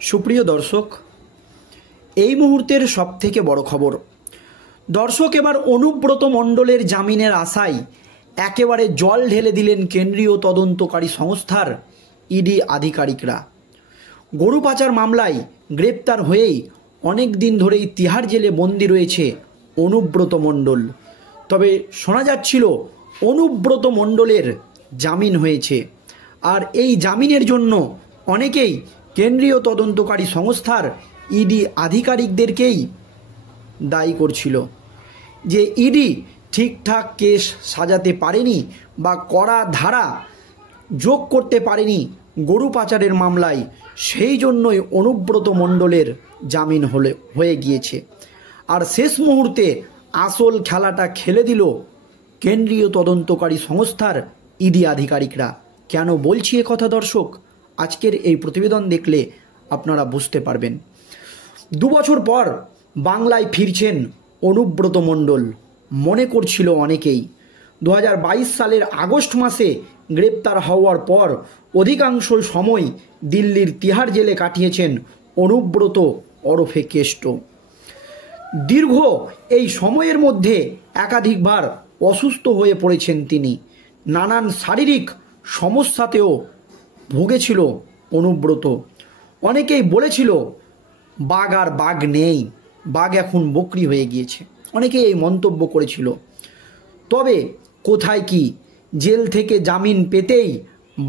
সুপ্রিয় দর্শক, এই মুহূর্তের সবথেকে বড় খবর। দর্শক, এবার অনুব্রত মণ্ডলের জামিনের আশায় একেবারে জল ঢেলে দিলেন কেন্দ্রীয় তদন্তকারী সংস্থার ইডি আধিকারিকরা। গরু পাচার মামলায় গ্রেপ্তার হয়েই অনেক দিন ধরেই তিহার জেলে বন্দি রয়েছে অনুব্রত মণ্ডল। তবে শোনা যাচ্ছিল অনুব্রত মণ্ডলের জামিন হয়েছে, আর এই জামিনের জন্য অনেকেই কেন্দ্রীয় তদন্তকারী সংস্থার ইডি আধিকারিকদেরকেই দায়ী করছিল যে ইডি ঠিকঠাক কেস সাজাতে পারেনি বা কড়া ধারা যোগ করতে পারেনি গরু পাচারের মামলায়, সেই জন্যই অনুব্রত মণ্ডলের জামিন হয়ে গিয়েছে। আর শেষ মুহূর্তে আসল খেলাটা খেলে দিল কেন্দ্রীয় তদন্তকারী সংস্থার ইডি আধিকারিকরা। কেন বলছি এ কথা দর্শক, আজকের এই প্রতিবেদন দেখলে আপনারা বুঝতে পারবেন। 2 বছর পর বাংলায় ফিরছেন অনুব্রত মণ্ডল, মনে করছিল অনেকেই। 2022 সালের আগস্ট মাসে গ্রেপ্তার হওয়ার পর অধিকাংশ সময় দিল্লির তিহার জেলে কাটিয়েছেন অনুব্রত ওরফে কেষ্ট। দীর্ঘ এই সময়ের মধ্যে একাধিকবার অসুস্থ হয়ে পড়েছেন তিনি। নানান শারীরিক সমস্যাতেও ভুগেছিল অনুব্রত। অনেকেই বলেছিল বাঘ আর বাঘ নেই, বাঘ এখন বকরি হয়ে গিয়েছে, অনেকেই এই মন্তব্য করেছিল। তবে কোথায় কি, জেল থেকে জামিন পেতেই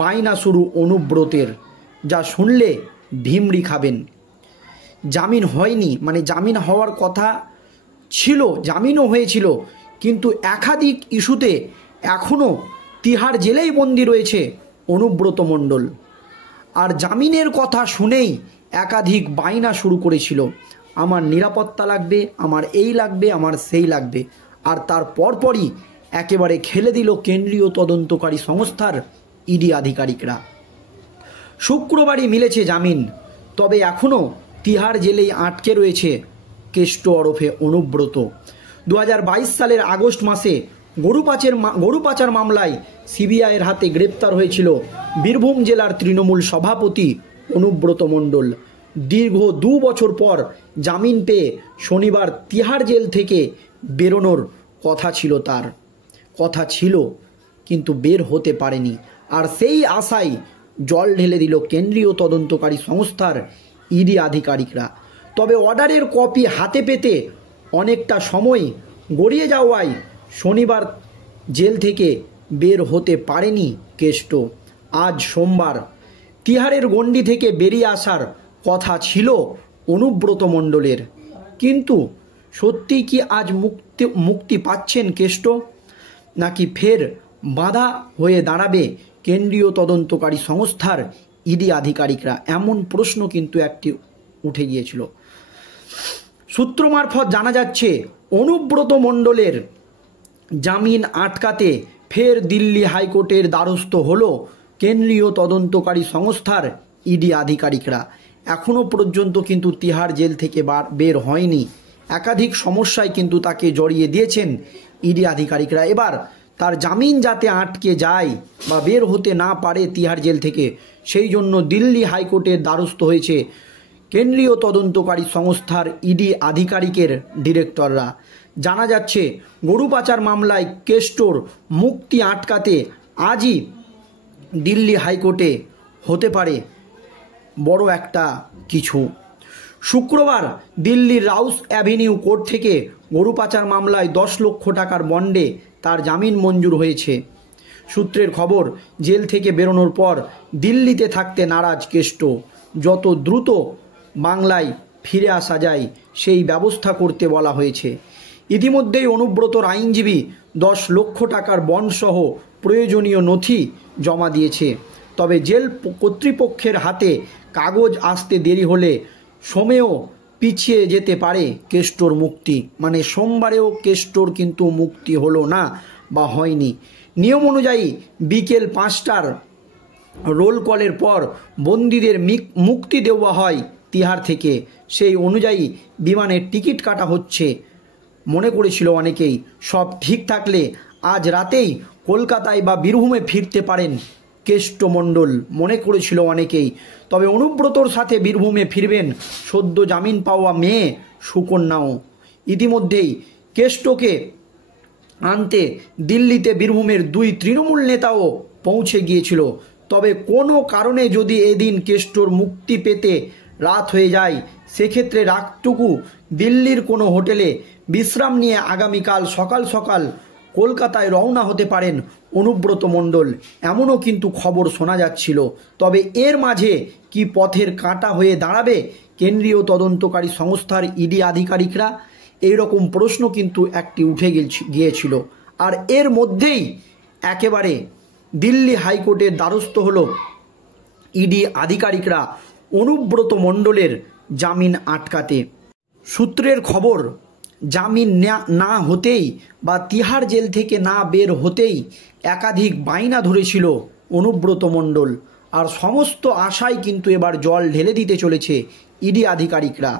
বায়না শুরু অনুব্রতের, যা শুনলে ভিমড়ি খাবেন। জামিন হয়নি, মানে জামিন হওয়ার কথা ছিল, জামিনও হয়েছিল, কিন্তু একাধিক ইস্যুতে এখনও তিহার জেলেই বন্দি রয়েছে অনুব্রত মণ্ডল। আর জামিনের কথা শুনেই একাধিক বায়না শুরু করেছিল, আমার নিরাপত্তা লাগবে, আমার এই লাগবে, আমার সেই লাগবে। আর তার পরপরই একেবারে খেলে দিল কেন্দ্রীয় তদন্তকারী সংস্থার ইডি আধিকারিকরা। শুক্রবারই মিলেছে জামিন, তবে এখনও তিহার জেলেই আটকে রয়েছে কেষ্ট ওরফে অনুব্রত। 2022 সালের আগস্ট মাসে গরু পাচার মামলায় সিবিআইয়ের হাতে গ্রেপ্তার হয়েছিল বীরভূম জেলার তৃণমূল সভাপতি অনুব্রত মণ্ডল। দীর্ঘ 2 বছর পর জামিন পেয়ে শনিবার তিহার জেল থেকে বেরোনোর কথা ছিল, কিন্তু বের হতে পারেনি। আর সেই আশায় জল ঢেলে দিল কেন্দ্রীয় তদন্তকারী সংস্থার ইডি আধিকারিকরা। তবে অর্ডারের কপি হাতে পেতে অনেকটা সময় গড়িয়ে যাওয়ায় শনিবার জেল থেকে বের হতে পারেনি কেষ্ট। আজ সোমবার তিহারের গণ্ডি থেকে বেরিয়ে আসার কথা ছিল অনুব্রত মণ্ডলের, কিন্তু সত্যি কি আজ মুক্তি পাচ্ছেন কেষ্ট, নাকি ফের বাধা হয়ে দাঁড়াবে কেন্দ্রীয় তদন্তকারী সংস্থার ইডি আধিকারিকরা? এমন প্রশ্ন কিন্তু একটি উঠে গিয়েছিল। সূত্র মারফত জানা যাচ্ছে অনুব্রত মণ্ডলের জামিন আটকাতে ফের দিল্লি হাইকোর্টের দ্বারস্থ হলো কেন্দ্রীয় তদন্তকারী সংস্থার ইডি আধিকারিকরা। এখনও পর্যন্ত কিন্তু তিহার জেল থেকে বের হয়নি। একাধিক সমস্যায় কিন্তু তাকে জড়িয়ে দিয়েছেন ইডি আধিকারিকরা। এবার তার জামিন যাতে আটকে যায় বা বের হতে না পারে তিহার জেল থেকে, সেই জন্য দিল্লি হাইকোর্টের দ্বারস্থ হয়েছে কেন্দ্রীয় তদন্তকারী সংস্থার ইডি আধিকারিকের ডিরেক্টররা। জানা যাচ্ছে গরু পাচার মামলায় কেষ্টর মুক্তি আটকাতে আজই দিল্লি হাইকোর্টে হতে পারে বড় একটা কিছু। শুক্রবার দিল্লির রাউস অ্যাভিনিউ কোর্ট থেকে গরু পাচার মামলায় 10 লক্ষ টাকার বন্ডে তার জামিন মঞ্জুর হয়েছে। সূত্রের খবর, জেল থেকে বেরোনোর পর দিল্লিতে থাকতে নারাজ কেষ্ট। যত দ্রুত বাংলায় ফিরে আসা যায় সেই ব্যবস্থা করতে বলা হয়েছে। ইতিমধ্যেই অনুব্রতর আইনজীবী 10 লক্ষ টাকার বন্ডসহ প্রয়োজনীয় নথি জমা দিয়েছে। তবে জেল কর্তৃপক্ষের হাতে কাগজ আসতে দেরি হলে সোমেও পিছিয়ে যেতে পারে কেষ্টর মুক্তি। মানে সোমবারেও কেষ্টর কিন্তু মুক্তি হলো না বা হয়নি। নিয়ম অনুযায়ী বিকেল 5টার রোল কলের পর বন্দীদের মুক্তি দেওয়া হয় তিহার থেকে। সেই অনুযায়ী বিমানের টিকিট কাটা হচ্ছে। মনে করেছিল অনেকেই সব ঠিক থাকলে আজ রাতেই কলকাতায় বা বীরভূমে ফিরতে পারেন কেষ্টমণ্ডল মনে করেছিল অনেকেই। তবে অনুব্রতর সাথে বীরভূমে ফিরবেন সদ্য জামিন পাওয়া মেয়ে সুকন্যাও। ইতিমধ্যেই কেষ্টকে আনতে দিল্লিতে বীরভূমের 2 তৃণমূল নেতাও পৌঁছে গিয়েছিল। তবে কোনো কারণে যদি এদিন কেষ্টর মুক্তি পেতে রাত হয়ে যায়, সেক্ষেত্রে রাতটুকু দিল্লির কোনো হোটেলে বিশ্রাম নিয়ে আগামীকাল সকাল সকাল কলকাতায় রওনা হতে পারেন অনুব্রত মণ্ডল, এমনও কিন্তু খবর শোনা যাচ্ছিল। তবে এর মাঝে কি পথের কাঁটা হয়ে দাঁড়াবে কেন্দ্রীয় তদন্তকারী সংস্থার ইডি আধিকারিকরা, এই রকম প্রশ্ন কিন্তু একটি উঠে গিয়েছিল। আর এর মধ্যেই একেবারে দিল্লি হাইকোর্টের দ্বারস্থ হলো ইডি আধিকারিকরা অনুব্রত মণ্ডলের জামিন আটকাতে। সূত্রের খবর, জামিন না হতেই বা তিহার জেল থেকে না বের হতেই একাধিক বায়না ধরেছিল অনুব্রত মণ্ডল। আর সমস্ত আশাই কিন্তু এবার জল ঢেলে দিতে চলেছে ইডি আধিকারিকরা।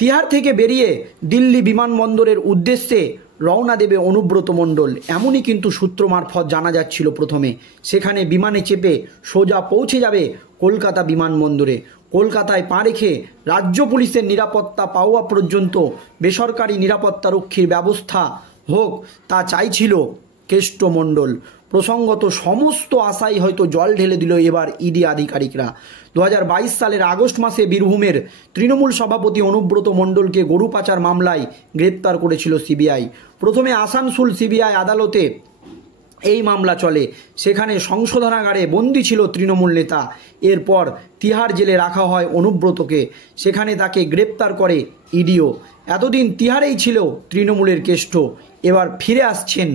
তিহার থেকে বেরিয়ে দিল্লি বিমানবন্দরের উদ্দেশ্যে রওনা দেবে অনুব্রত মণ্ডল, এমনই কিন্তু সূত্র মারফত জানা যাচ্ছিল প্রথমে। সেখানে বিমানে চেপে সোজা পৌঁছে যাবে কলকাতা বিমানবন্দরে। কলকাতায় পা রেখে রাজ্য পুলিশের নিরাপত্তা পাওয়া পর্যন্ত বেসরকারি নিরাপত্তারক্ষীর ব্যবস্থা হোক, তা চাইছিল কেষ্টমণ্ডল। প্রসঙ্গত সমস্ত আশাই হয়তো জল ঢেলে দিল এবার ইডি আধিকারিকরা। 2022 সালের আগস্ট মাসে বীরভূমের তৃণমূল সভাপতি অনুব্রত মণ্ডলকে গরু পাচার মামলায় গ্রেপ্তার করেছিল সিবিআই। প্রথমে আসানসোল সিবিআই আদালতে এই মামলা চলে, সেখানে সংশোধনাগারে বন্দী ছিল তৃণমূল নেতা। এরপর তিহার জেলে রাখা হয় অনুব্রতকে, সেখানে তাকে গ্রেপ্তার করে ইডিও। এতদিন তিহারেই ছিল তৃণমূলের কেষ্ট, এবার ফিরে আসছেন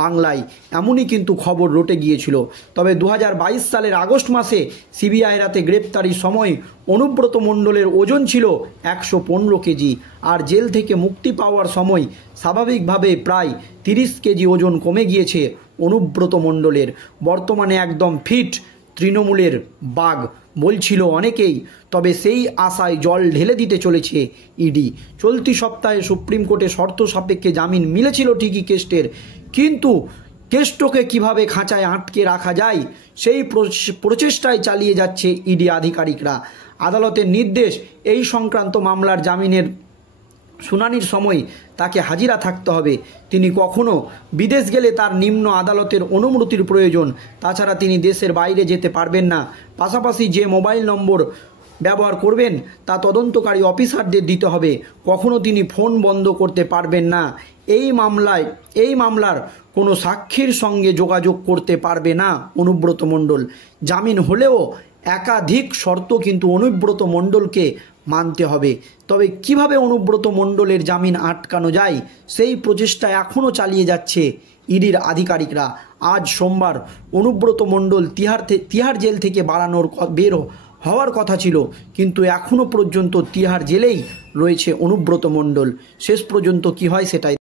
বাংলায়, এমনই কিন্তু খবর রটে গিয়েছিল। তবে 2022 সালের আগস্ট মাসে সিবিআই রাতে গ্রেপ্তারির সময় অনুব্রত মণ্ডলের ওজন ছিল 115 কেজি, আর জেল থেকে মুক্তি পাওয়ার সময় স্বাভাবিকভাবে প্রায় 30 কেজি ওজন কমে গিয়েছে অনুব্রত মণ্ডলের। বর্তমানে একদম ফিট তৃণমূলের বাঘ বলছিল অনেকেই। তবে সেই আশায় জল ঢেলে দিতে চলেছে ইডি। চলতি সপ্তাহে সুপ্রিম কোর্টে শর্ত সাপেক্ষে জামিন মিলেছিল ঠিকই কেস্টের, কিন্তু কেষ্টকে কিভাবে খাঁচায় আটকে রাখা যায় সেই প্রচেষ্টায় চালিয়ে যাচ্ছে ইডি আধিকারিকরা। আদালতের নির্দেশ, এই সংক্রান্ত মামলার জামিনের শুনানির সময় তাকে হাজিরা থাকতে হবে। তিনি কখনো বিদেশ গেলে তার নিম্ন আদালতের অনুমতির প্রয়োজন, তাছাড়া তিনি দেশের বাইরে যেতে পারবেন না। পাশাপাশি যে মোবাইল নম্বর ব্যবহার করবেন তা তদন্তকারী অফিসারদের দিতে হবে। কখনো তিনি ফোন বন্ধ করতে পারবেন না। এই মামলার কোনো সাক্ষীর সঙ্গে যোগাযোগ করতে পারবে না অনুব্রত মণ্ডল। জামিন হলেও একাধিক শর্ত কিন্তু অনুব্রত মণ্ডলকে মানতে হবে। তবে কিভাবে অনুব্রত মণ্ডলের জামিন আটকানো যায় সেই প্রচেষ্টা এখনও চালিয়ে যাচ্ছে ইডির আধিকারিকরা। আজ সোমবার অনুব্রত মণ্ডল তিহার জেল থেকে বের হওয়ার কথা ছিল, কিন্তু এখনও পর্যন্ত তিহার জেলেই রয়েছে অনুব্রত মণ্ডল। শেষ পর্যন্ত কি হয় সেটাই